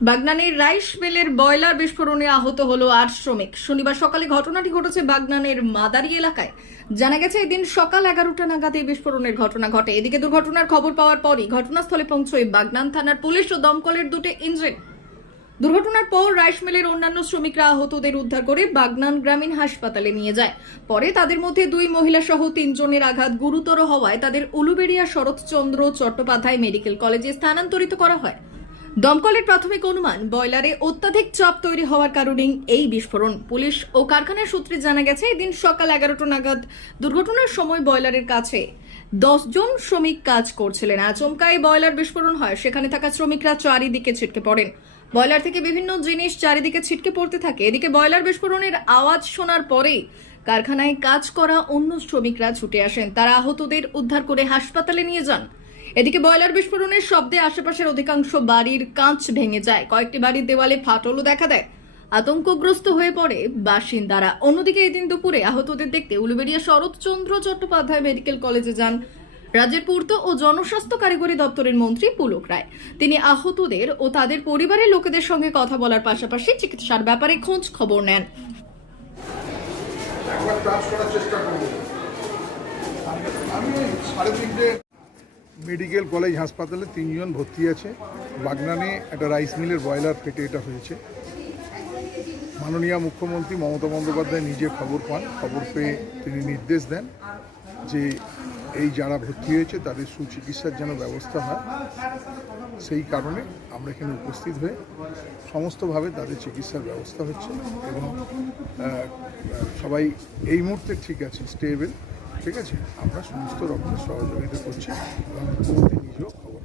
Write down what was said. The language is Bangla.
বাগনানের রাইস মিলের বয়লার বিস্ফোরণে আহত হলো আট শ্রমিক। শনিবার সকালে ঘটনাটি ঘটেছে বাগনানের মাদারি এলাকায়। জানা গেছে, এদিন সকাল এগারোটা নাগাদ বিস্ফোরণের ঘটনা ঘটে। এদিকে দুর্ঘটনার খবর পাওয়ার পরই ঘটনাস্থলে পৌঁছয় বাগনান থানার পুলিশ ও দমকলের দুটি ইঞ্জিন। দুর্ঘটনার পর রাইস মিলের অন্যান্য শ্রমিকরা আহতদের উদ্ধার করে বাগনান গ্রামীণ হাসপাতালে নিয়ে যায়। পরে তাদের মধ্যে দুই মহিলা সহ তিনজনের আঘাত গুরুতর হওয়ায় তাদের উলুবেড়িয়া শরৎচন্দ্র চট্টোপাধ্যায় মেডিকেল কলেজে স্থানান্তরিত করা হয়। দমকলের প্রাথমিক অনুমান বয়লারে অত্যাধিক চাপ তৈরি হওয়ার কারণেই এই বিস্ফোরণ। পুলিশ ও কারখানার সূত্রে জানা গেছে, এদিন সকাল এগারোটা নাগাদ দুর্ঘটনার সময় বয়লারের কাছে দশ জন শ্রমিক কাজ করছিলেন। আচমকাই বয়লার বিস্ফোরণ হয়, সেখানে থাকা শ্রমিকরা চারিদিকে ছিটকে পড়েন। বয়লার থেকে বিভিন্ন জিনিস চারিদিকে ছিটকে পড়তে থাকে। এদিকে বয়লার বিস্ফোরণের আওয়াজ শোনার পরেই কারখানায় কাজ করা অন্য শ্রমিকরা ছুটে আসেন। তারা আহতদের উদ্ধার করে হাসপাতালে নিয়ে যান। এদিকে বয়লার বিস্ফোরণের শব্দে আশেপাশের অধিকাংশ বাড়ির কাঁচ ভেঙে যায়। কয়েকটি বাড়ির দেওয়ালে ফাটলও দেখা দেয়। আতঙ্কগ্রস্ত হয়ে পড়ে বাসিন্দারা। অন্যদিকে এদিন দুপুরে আহতদের দেখতে উলুবেড়িয়া শরৎচন্দ্র চট্টোপাধ্যায় মেডিকেল কলেজে যান রাজ্যের পূর্ত ও জনস্বাস্থ্য কারিগরি দপ্তরের মন্ত্রী পুলক রায়। তিনি আহতদের ও তাদের পরিবারের লোকেদের সঙ্গে কথা বলার পাশাপাশি চিকিৎসার ব্যাপারে খোঁজ খবর নেন। মেডিকেল কলেজ হাসপাতালে তিনজন ভর্তি আছে। বাগনানে একটা রাইস মিলের বয়লার ফেটে এটা হয়েছে। মাননীয় মুখ্যমন্ত্রী মমতা বন্দ্যোপাধ্যায় নিজে খবর পান। খবর পেয়ে তিনি নির্দেশ দেন যে এই যারা ভর্তি হয়েছে, তাদের সুচিকিৎসার যেন ব্যবস্থা হয়। সেই কারণে আমরা এখানে উপস্থিত হয়ে সমস্তভাবে তাদের চিকিৎসার ব্যবস্থা হচ্ছে এবং সবাই এই মুহূর্তে ঠিক আছে স্টেবল। ঠিক আছে? আমরা সমস্ত রকমের সহযোগিতা করছি এবং নিজেও খবর